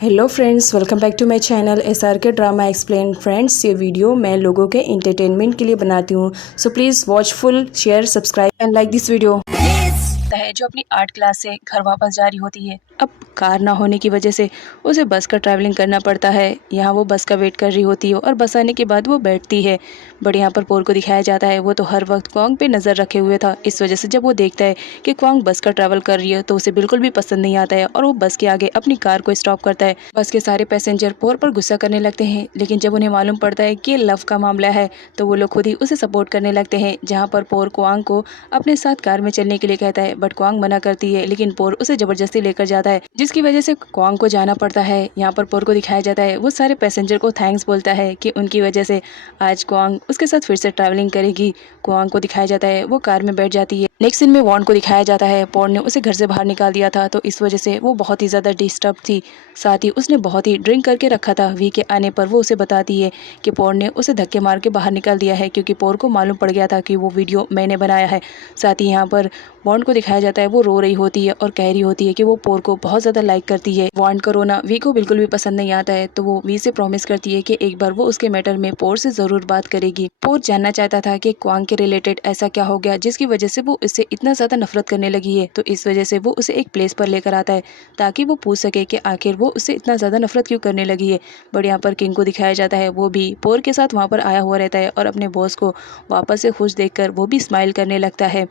Hello friends, welcome back to my channel SRK drama explain. Friends, ये video मैं लोगों के एंटरटेनमेंट के लिए बनाती हूँ, so please watch full, share, subscribe and like this video. है जो अपनी आर्ट क्लास से घर वापस जा रही होती है। अब कार ना होने की वजह से उसे बस का ट्रैवलिंग करना पड़ता है। यहाँ वो बस का वेट कर रही होती है और बस आने के बाद वो बैठती है। बट यहाँ पर पोर को दिखाया जाता है वो तो हर वक्त क्वांग पे नज़र रखे हुए था। इस वजह से जब वो देखता है कि क्वांग बस का ट्रैवल कर रही है तो उसे बिल्कुल भी पसंद नहीं आता है और वो बस के आगे अपनी कार को स्टॉप करता है। बस के सारे पैसेंजर पोर पर गुस्सा करने लगते हैं, लेकिन जब उन्हें मालूम पड़ता है कि लव का मामला है तो वो लोग खुद ही उसे सपोर्ट करने लगते हैं। जहाँ पर पोर क्वांग को अपने साथ कार में चलने के लिए कहता है, बट क्वांग मना करती है, लेकिन पोर उसे जबरदस्ती लेकर जाता है, जिसकी वजह से क्वांग को जाना पड़ता है। यहाँ पर पोर को दिखाया जाता है वो सारे पैसेंजर को थैंक्स बोलता है कि उनकी वजह से आज क्वांग उसके साथ फिर से ट्रैवलिंग करेगी। क्वांग को दिखाया जाता है वो कार में बैठ जाती है। नेक्स्ट सीन में वॉन को दिखाया जाता है पोर ने उसे घर से बाहर निकाल दिया था, तो इस वजह से वो बहुत ही ज़्यादा डिस्टर्ब थी। साथ ही उसने बहुत ही ड्रिंक करके रखा था। वी के आने पर वो उसे बताती है कि पोर ने उसे धक्के मार के बाहर निकाल दिया है, क्योंकि पोर को मालूम पड़ गया था कि वो वीडियो मैंने बनाया है। साथ ही यहाँ पर बॉन्ड को दिखाया जाता है वो रो रही होती है और कह रही होती है कि वो पोर को बहुत ज़्यादा लाइक करती है। बॉन्ड का रोना वी को बिल्कुल भी पसंद नहीं आता है, तो वो वी से प्रॉमिस करती है कि एक बार वो उसके मैटर में पोर से ज़रूर बात करेगी। पोर जानना चाहता था कि क्वांग के रिलेटेड ऐसा क्या हो गया जिसकी वजह से वो इससे इतना ज़्यादा नफरत करने लगी है। तो इस वजह से वो उसे एक प्लेस पर लेकर आता है ताकि वो पूछ सके कि आखिर वो उससे इतना ज़्यादा नफरत क्यों करने लगी है। बट यहाँ पर किंग को दिखाया जाता है वो भी पोर के साथ वहाँ पर आया हुआ रहता है और अपने बॉस को वापस से खुश देखकर वो भी स्माइल करने लगता है।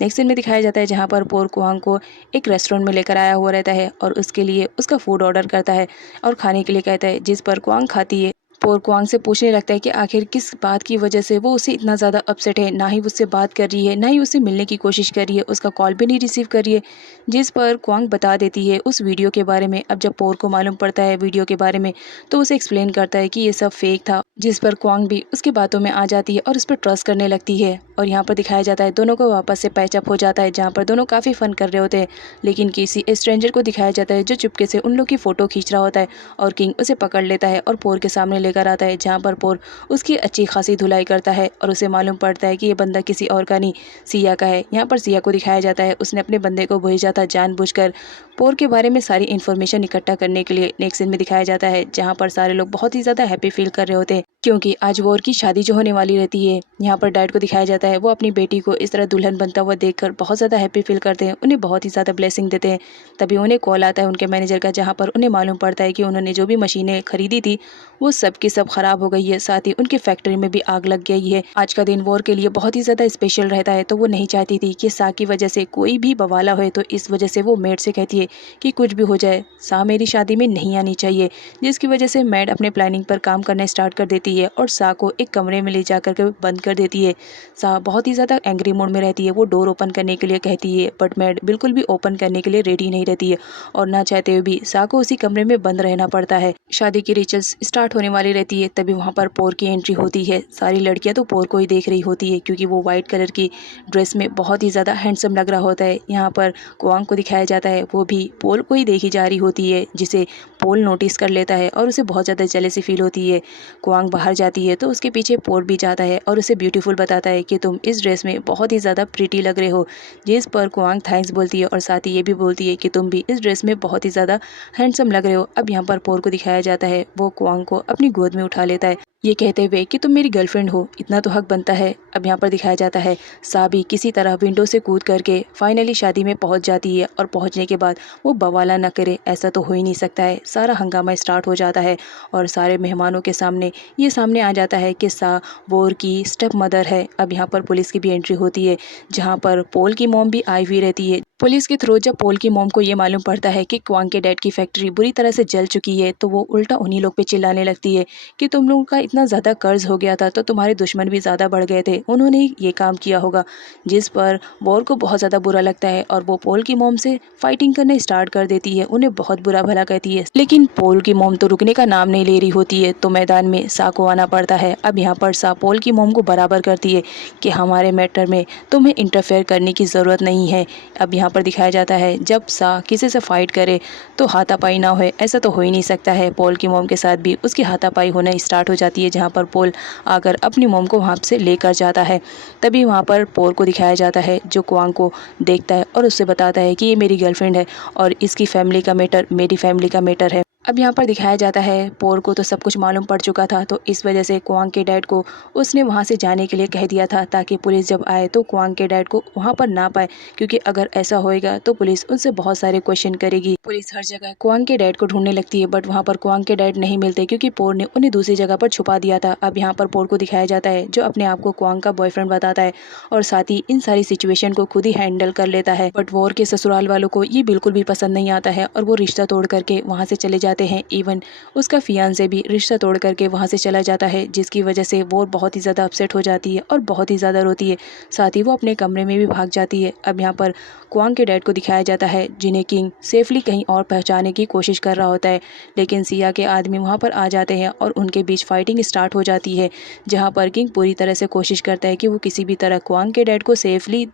नेक्स्ट सीन में दिखाया जाता है जहाँ पर पोर क्वांग को एक रेस्टोरेंट में लेकर आया हुआ रहता है और उसके लिए उसका फूड ऑर्डर करता है और खाने के लिए कहता है, जिस पर क्वांग खाती है। पोर क्वांग से पूछने लगता है कि आखिर किस बात की वजह से वो उसे इतना ज़्यादा अपसेट है। ना ही उससे बात कर रही है, ना ही उससे मिलने की कोशिश कर रही है, उसका कॉल भी नहीं रिसीव कर रही है। जिस पर क्वांग बता देती है उस वीडियो के बारे में। अब जब पोर को मालूम पड़ता है वीडियो के बारे में तो उसे एक्सप्लेन करता है कि ये सब फेक था, जिस पर क्वांग भी उसकी बातों में आ जाती है और उस पर ट्रस्ट करने लगती है। और यहाँ पर दिखाया जाता है दोनों को वापस से पैचअप हो जाता है, जहाँ पर दोनों काफ़ी फन कर रहे होते हैं। लेकिन किसी स्ट्रेंजर को दिखाया जाता है जो चुपके से उन लोग की फ़ोटो खींच रहा होता है और किंग उसे पकड़ लेता है और पोर के सामने लेकर आता है, जहाँ पर पोर उसकी अच्छी खासी धुलाई करता है और उसे मालूम पड़ता है कि ये बंदा किसी और का नहीं, सिया का है। यहाँ पर सिया को दिखाया जाता है उसने अपने बंदे को भेजा था जानबूझकर पोर के बारे में सारी इन्फॉर्मेशन इकट्ठा करने के लिए। नेक्स्ट सीन में दिखाया जाता है जहाँ पर सारे लोग बहुत ही ज़्यादा हैप्पी फील कर रहे होते हैं, क्योंकि आज वॉर की शादी जो होने वाली रहती है। यहाँ पर डैड को दिखाया जाता है वो अपनी बेटी को इस तरह दुल्हन बनता हुआ देखकर बहुत ज़्यादा हैप्पी फील करते हैं, उन्हें बहुत ही ज़्यादा ब्लेसिंग देते हैं। तभी उन्हें कॉल आता है उनके मैनेजर का, जहाँ पर उन्हें मालूम पड़ता है कि उन्होंने जो भी मशीनें खरीदी थी वो सब की सब खराब हो गई है। साथ ही उनकी फैक्ट्री में भी आग लग गई है। आज का दिन वॉर के लिए बहुत ही ज़्यादा स्पेशल रहता है, तो वो नहीं चाहती थी कि सा की वजह से कोई भी बवाला हो। तो इस वजह से वो मेड से कहती है कि कुछ भी हो जाए सा मेरी शादी में नहीं आनी चाहिए, जिसकी वजह से मेड अपने प्लानिंग पर काम करना स्टार्ट कर देती है और सा को एक कमरे में ले जाकर के बंद कर देती है। सा बहुत ही ज़्यादा एंग्री मोड में रहती है, वो डोर ओपन करने के लिए कहती है, बट मेड बिल्कुल भी ओपन करने के लिए रेडी नहीं रहती है और ना चाहते हुए भी सा को उसी कमरे में बंद रहना पड़ता है। शादी की रिचुअल्स स्टार्ट होने वाली रहती है, तभी वहाँ पर पोर की एंट्री होती है। सारी लड़कियाँ तो पोर को ही देख रही होती है, क्योंकि वो वाइट कलर की ड्रेस में बहुत ही ज़्यादा हैंडसम लग रहा होता है। यहाँ पर क्वांग को दिखाया जाता है वो भी पोल को ही देखी जा रही होती है, जिसे पोल नोटिस कर लेता है और उसे बहुत ज़्यादा जेलसी फील होती है। क्वांग बाहर जाती है तो उसके पीछे पोल भी जाता है और उसे ब्यूटीफुल बताता है कि तुम इस ड्रेस में बहुत ही ज़्यादा प्रीटी लग रहे हो, जिस पर क्वांग थैंक्स बोलती है और साथ ही ये भी बोलती है कि तुम भी इस ड्रेस में बहुत ही ज़्यादा हैंडसम लग रहे हो। अब यहाँ पर पोल को दिखाया जाता है वो क्वांग को अपनी गोद में उठा लेता है, ये कहते हुए कि तुम मेरी गर्लफ्रेंड हो, इतना तो हक बनता है। अब यहाँ पर दिखाया जाता है सा भी किसी तरह विंडो से कूद करके फाइनली शादी में पहुँच जाती है और पहुँचने के बाद वो बवाला न करे ऐसा तो हो ही नहीं सकता है। सारा हंगामा स्टार्ट हो जाता है और सारे मेहमानों के सामने ये सामने आ जाता है कि सा वॉर की स्टेप मदर है। अब यहाँ पर पुलिस की भी एंट्री होती है, जहाँ पर पोल की मॉम भी आई हुई रहती है। पुलिस के थ्रू जब पोल की मॉम को ये मालूम पड़ता है कि क्वांग के डैड की फैक्ट्री बुरी तरह से जल चुकी है, तो वो उल्टा उन्हीं लोग पे चिल्लाने लगती है कि तुम लोगों का इतना ज़्यादा कर्ज हो गया था तो तुम्हारे दुश्मन भी ज़्यादा बढ़ गए थे, उन्होंने ही ये काम किया होगा। जिस पर वॉर को बहुत ज़्यादा बुरा लगता है और वो पोल की मॉम से फाइटिंग करने स्टार्ट कर देती है, उन्हें बहुत बुरा भला कहती है। लेकिन पोल की मॉम तो रुकने का नाम नहीं ले रही होती है, तो मैदान में सा को आना पड़ता है। अब यहाँ पर सा पोल की मॉम को बराबर करती है कि हमारे मैटर में तुम्हें इंटरफेयर करने की ज़रूरत नहीं है। अब यहाँ पर दिखाया जाता है जब सा किसी से फाइट करे तो हाथापाई ना हो, ऐसा तो हो ही नहीं सकता है। पोल की मॉम के साथ भी उसकी हाथापाई होना स्टार्ट हो जाती है, जहाँ पर पोल आकर अपनी मॉम को वहाँ से लेकर जाता है। तभी वहाँ पर पोल को दिखाया जाता है जो क्वांग को देखता है और उससे बताता है कि ये मेरी गर्लफ्रेंड है और इसकी फैमिली का मैटर मेरी फैमिली का मैटर है। अब यहाँ पर दिखाया जाता है पोर को तो सब कुछ मालूम पड़ चुका था, तो इस वजह से क्वांग के डैड को उसने वहाँ से जाने के लिए कह दिया था ताकि पुलिस जब आए तो क्वांग के डैड को वहाँ पर ना पाए, क्योंकि अगर ऐसा होएगा तो पुलिस उनसे बहुत सारे क्वेश्चन करेगी। पुलिस हर जगह क्वांग के डैड को ढूंढने लगती है, बट वहाँ पर क्वांग के डैड नहीं मिलते क्योंकि पोर ने उन्हें दूसरी जगह पर छुपा दिया था। अब यहाँ पर पोर को दिखाया जाता है जो अपने आप को क्वांग का बॉयफ्रेंड बताता है और साथ ही इन सारी सिचुएशन को खुद ही हैंडल कर लेता है। बट वॉर के ससुराल वालों को ये बिल्कुल भी पसंद नहीं आता है और वो रिश्ता तोड़ करके वहाँ से चले जाते हैं। इवन उसका फियांसे भी रिश्ता तोड़ करके वहाँ से चला जाता है, जिसकी वजह से वो बहुत ही ज़्यादा अपसेट हो जाती है और बहुत ही ज़्यादा रोती है। साथ ही वो अपने कमरे में भी भाग जाती है। अब यहाँ पर क्वांग के डैड को दिखाया जाता है जिन्हें किंग सेफली कहीं और पहुँचाने की कोशिश कर रहा होता है, लेकिन सिया के आदमी वहाँ पर आ जाते हैं और उनके बीच फाइटिंग स्टार्ट हो जाती है, जहाँ पर किंग पूरी तरह से कोशिश करता है कि वो किसी भी तरह क्वांग के डैड को सेफली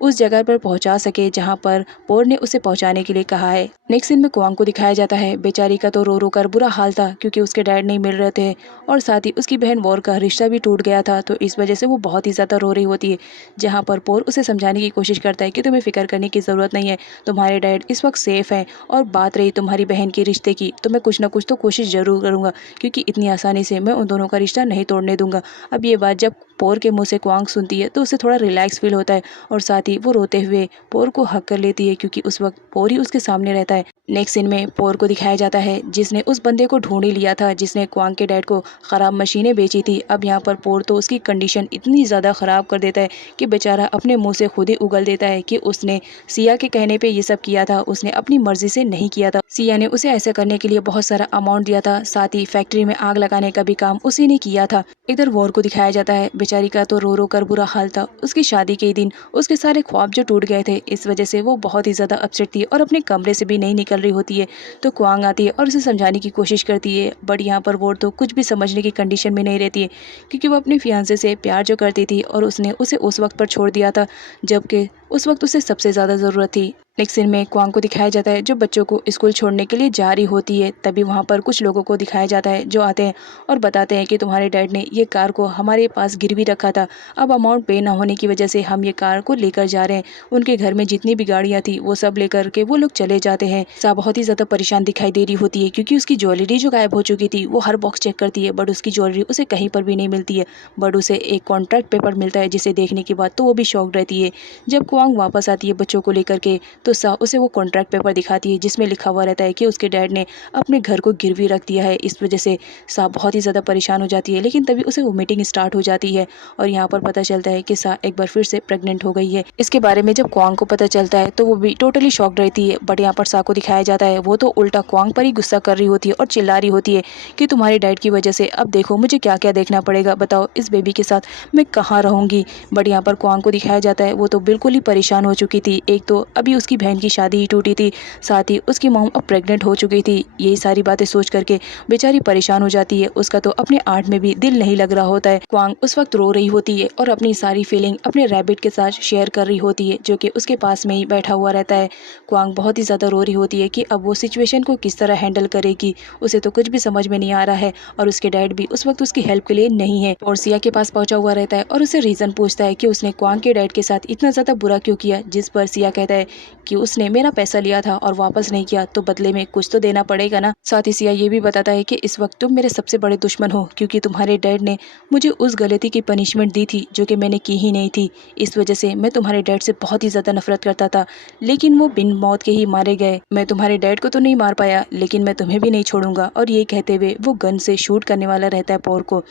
उस जगह पर पहुंचा सके जहां पर पोर ने उसे पहुंचाने के लिए कहा है। नेक्स्ट सीन में क्वांग को दिखाया जाता है। बेचारी का तो रो रो कर बुरा हाल था क्योंकि उसके डैड नहीं मिल रहे थे और साथ ही उसकी बहन वॉर का रिश्ता भी टूट गया था, तो इस वजह से वो बहुत ही ज़्यादा रो रही होती है। जहाँ पर पोर उसे समझाने की कोशिश करता है कि तुम्हें फिक्र करने की ज़रूरत नहीं है, तुम्हारे डैड इस वक्त सेफ हैं। और बात रही तुम्हारी बहन के रिश्ते की, तो मैं कुछ ना कुछ तो कोशिश ज़रूर करूँगा क्योंकि इतनी आसानी से मैं उन दोनों का रिश्ता नहीं तोड़ने दूंगा। अब ये बात जब पोर के मुँह से क्वांग सुनती है तो उसे थोड़ा रिलैक्स फील होता है और साथ ही वो रोते हुए पोर को हक कर लेती है क्योंकि उस वक्त पोर ही उसके सामने रहता है। नेक्स्ट सीन में पोर को दिखाया जाता है जिसने उस बंदे को ढूंढ ही लिया था जिसने क्वांग के डैड को ख़राब मशीनें बेची थी। अब यहाँ पर पोर तो उसकी कंडीशन इतनी ज़्यादा ख़राब कर देता है कि बेचारा अपने मुंह से खुद ही उगल देता है कि उसने सिया के कहने पे ये सब किया था, उसने अपनी मर्जी से नहीं किया था। सिया ने उसे ऐसा करने के लिए बहुत सारा अमाउंट दिया था, साथ ही फैक्ट्री में आग लगाने का भी काम उसी ने किया था। इधर वॉर को दिखाया जाता है। बेचारी का तो रो रो कर बुरा हाल था। उसकी शादी के दिन उसके सारे ख्वाब जो टूट गए थे, इस वजह से वो बहुत ही ज़्यादा अपसेट थी और अपने कमरे से भी नहीं निकल रही होती है। तो क्वांग आती है और उसे समझाने की कोशिश करती है, बट यहाँ पर वॉर तो कुछ भी समझने की कंडीशन में नहीं रहती है क्योंकि वो अपने फियांसे से प्यार जो करती थी और उसने उसे उस वक्त पर छोड़ दिया था जबकि उस वक्त उसे सबसे ज़्यादा ज़रूरत थी। नेक्स्ट सीन में क्वांग को दिखाया जाता है जो बच्चों को स्कूल छोड़ने के लिए जा रही होती है। तभी वहाँ पर कुछ लोगों को दिखाया जाता है जो आते हैं और बताते हैं कि तुम्हारे डैड ने ये कार को हमारे पास गिरवी रखा था, अब अमाउंट पे ना होने की वजह से हम ये कार को लेकर जा रहे हैं। उनके घर में जितनी भी गाड़ियाँ थी वो सब लेकर के वो लोग चले जाते हैं। सा बहुत ही ज़्यादा परेशान दिखाई दे रही होती है क्योंकि उसकी ज्वेलरी जो गायब हो चुकी थी वो हर बॉक्स चेक करती है बट उसकी ज्वेलरी उसे कहीं पर भी नहीं मिलती है। बट उसे एक कॉन्ट्रैक्ट पेपर मिलता है जिसे देखने के बाद तो वो भी शॉक्ड रहती है। जब क्वांग वापस आती है बच्चों को लेकर के तो सा उसे वो कॉन्ट्रैक्ट पेपर दिखाती है जिसमें लिखा हुआ रहता है कि उसके डैड ने अपने घर को गिरवी रख दिया है। इस वजह से सा बहुत ही ज़्यादा परेशान हो जाती है, लेकिन तभी उसे वोमिटिंग स्टार्ट हो जाती है और यहाँ पर पता चलता है कि सा एक बार फिर से प्रेग्नेंट हो गई है। इसके बारे में जब क्वांग को पता चलता है तो वो भी टोटली शॉक्ड रहती है। बट यहाँ पर सा को दिखाया जाता है वो तो उल्टा क्वांग पर ही गुस्सा कर रही होती है और चिल्ला रही होती है कि तुम्हारे डैड की वजह से अब देखो मुझे क्या क्या देखना पड़ेगा, बताओ इस बेबी के साथ मैं कहाँ रहूँगी। बट यहाँ पर क्वांग को दिखाया जाता है वो तो बिल्कुल ही परेशान हो चुकी थी। एक तो अभी उसकी बहन की शादी ही टूटी थी, साथ ही उसकी मॉम अब प्रेग्नेंट हो चुकी थी। यही सारी बातें सोच करके बेचारी परेशान हो जाती है। उसका तो अपने आर्ट में भी दिल नहीं लग रहा होता है। क्वांग उस वक्त रो रही होती है और अपनी सारी फीलिंग अपने रैबिट के साथ शेयर कर रही होती है जो कि उसके पास में ही बैठा हुआ रहता है। क्वांग बहुत ही ज़्यादा रो रही होती है कि अब वो सिचुएशन को किस तरह हैंडल करेगी, उसे तो कुछ भी समझ में नहीं आ रहा है और उसके डैड भी उस वक्त उसकी हेल्प के लिए नहीं है। और सिया के पास पहुंचा हुआ रहता है और उसे रीज़न पूछता है कि उसने क्वांग के डैड के साथ इतना ज़्यादा बुरा क्यों किया, जिस पर सिया कहता है कि उसने मेरा पैसा लिया था और वापस नहीं किया तो बदले में कुछ तो देना पड़ेगा ना। साथ ही सिया ये भी बताता है कि इस वक्त तुम मेरे सबसे बड़े दुश्मन हो क्योंकि तुम्हारे डैड ने मुझे उस गलती की पनिशमेंट दी थी जो कि मैंने की ही नहीं थी। इस वजह से मैं तुम्हारे डैड से बहुत ही ज़्यादा नफरत करता था, लेकिन वो बिन मौत के ही मारे गए। मैं तुम्हारे डैड को तो नहीं मार पाया लेकिन मैं तुम्हें भी नहीं छोड़ूंगा। और ये कहते हुए वो गन से शूट करने वाला रहता है पोर को।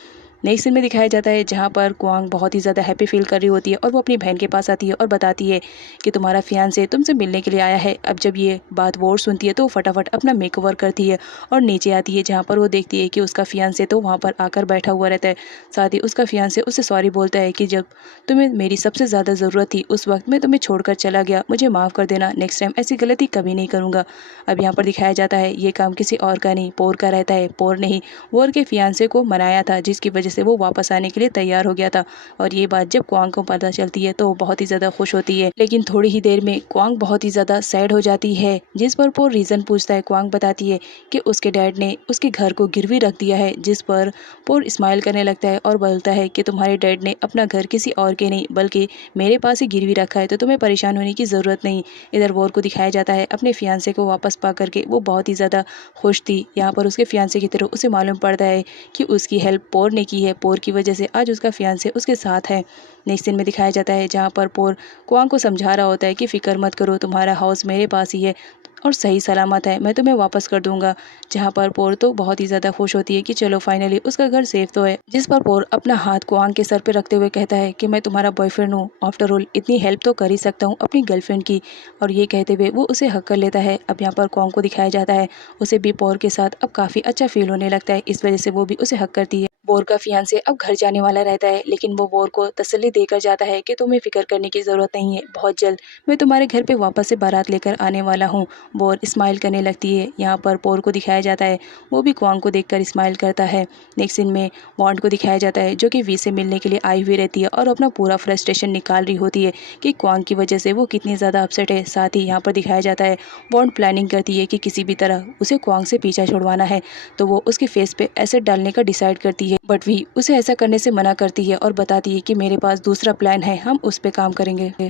नेक्स्ट सीन में दिखाया जाता है जहाँ पर क्वांग बहुत ही ज़्यादा हैप्पी फील कर रही होती है और वो अपनी बहन के पास आती है और बताती है कि तुम्हारा फियांसे तुमसे मिलने के लिए आया है। अब जब ये बात वोर सुनती है तो वो फटाफट अपना मेकओवर करती है और नीचे आती है जहाँ पर वो देखती है कि उसका फियांसे तो वहाँ पर आकर बैठा हुआ रहता है। साथ ही उसका फियांसे उससे सॉरी बोलता है कि जब तुम्हें मेरी सबसे ज़्यादा ज़रूरत थी उस वक्त मैं तुम्हें छोड़कर चला गया, मुझे माफ़ कर देना, नेक्स्ट टाइम ऐसी गलती कभी नहीं करूँगा। अब यहाँ पर दिखाया जाता है ये काम किसी और का नहीं पोर का रहता है। पोर ने ही वोर के फियांसे को मनाया था जिसकी वजह वजह से वो वापस आने के लिए तैयार हो गया था। और ये बात जब क्वांग को पता चलती है तो वो बहुत ही ज़्यादा खुश होती है। लेकिन थोड़ी ही देर में क्वांग बहुत ही ज़्यादा सैड हो जाती है, जिस पर पोर रीज़न पूछता है। क्वांग बताती है कि उसके डैड ने उसके घर को गिरवी रख दिया है, जिस पर पोर स्माइल करने लगता है और बोलता है कि तुम्हारे डैड ने अपना घर किसी और के नहीं बल्कि मेरे पास ही गिरवी रखा है, तो तुम्हें परेशान होने की ज़रूरत नहीं। इधर वोर को दिखाया जाता है अपने फियांसे को वापस पा करके वो बहुत ही ज़्यादा खुश थी। यहाँ पर उसके फियांसे की तरह उसे मालूम पड़ता है कि उसकी हेल्प पोर ने की है। पोर की वजह से आज उसका फियांसे उसके साथ है। नेक्स्ट सीन में दिखाया जाता है जहाँ पर पोर क्वांग को समझा रहा होता है कि फ़िक्र मत करो, तुम्हारा हाउस मेरे पास ही है और सही सलामत है, मैं तुम्हें वापस कर दूंगा। जहाँ पर पोर तो बहुत ही ज़्यादा खुश होती है कि चलो फाइनली उसका घर सेफ तो है। जिस पर पोर अपना हाथ क्वांग के सर पे रखते हुए कहता है कि मैं तुम्हारा बॉयफ्रेंड हूँ, आफ्टर ऑल इतनी हेल्प तो कर ही सकता हूँ अपनी गर्लफ्रेंड की। और ये कहते हुए वो उसे हक कर लेता है। अब यहाँ पर क्वांग को दिखाया जाता है उसे भी पोर के साथ अब काफ़ी अच्छा फील होने लगता है, इस वजह से वो भी उसे हक करती है। बोर का फियांसे अब घर जाने वाला रहता है, लेकिन वो बोर को तसल्ली देकर जाता है कि तुम्हें फिक्र करने की ज़रूरत नहीं है, बहुत जल्द मैं तुम्हारे घर पे वापस से बारात लेकर आने वाला हूँ। बोर स्माइल करने लगती है। यहाँ पर पोर को दिखाया जाता है वो भी क्वांग को देखकर स्माइल करता है। नेक्स्ट सीन में बॉन्ड को दिखाया जाता है जो कि वी से मिलने के लिए आई हुई रहती है और अपना पूरा फ्रस्ट्रेशन निकाल रही होती है कि क्वांग की वजह से वो कितनी ज़्यादा अपसेट है। साथ ही यहाँ पर दिखाया जाता है बॉन्ड प्लानिंग करती है कि किसी भी तरह उसे क्वांग से पीछा छुड़वाना है, तो वो उसके फेस पे एसिड डालने का डिसाइड करती है। बट वी उसे ऐसा करने से मना करती है और बताती है कि मेरे पास दूसरा प्लान है, हम उस पर काम करेंगे।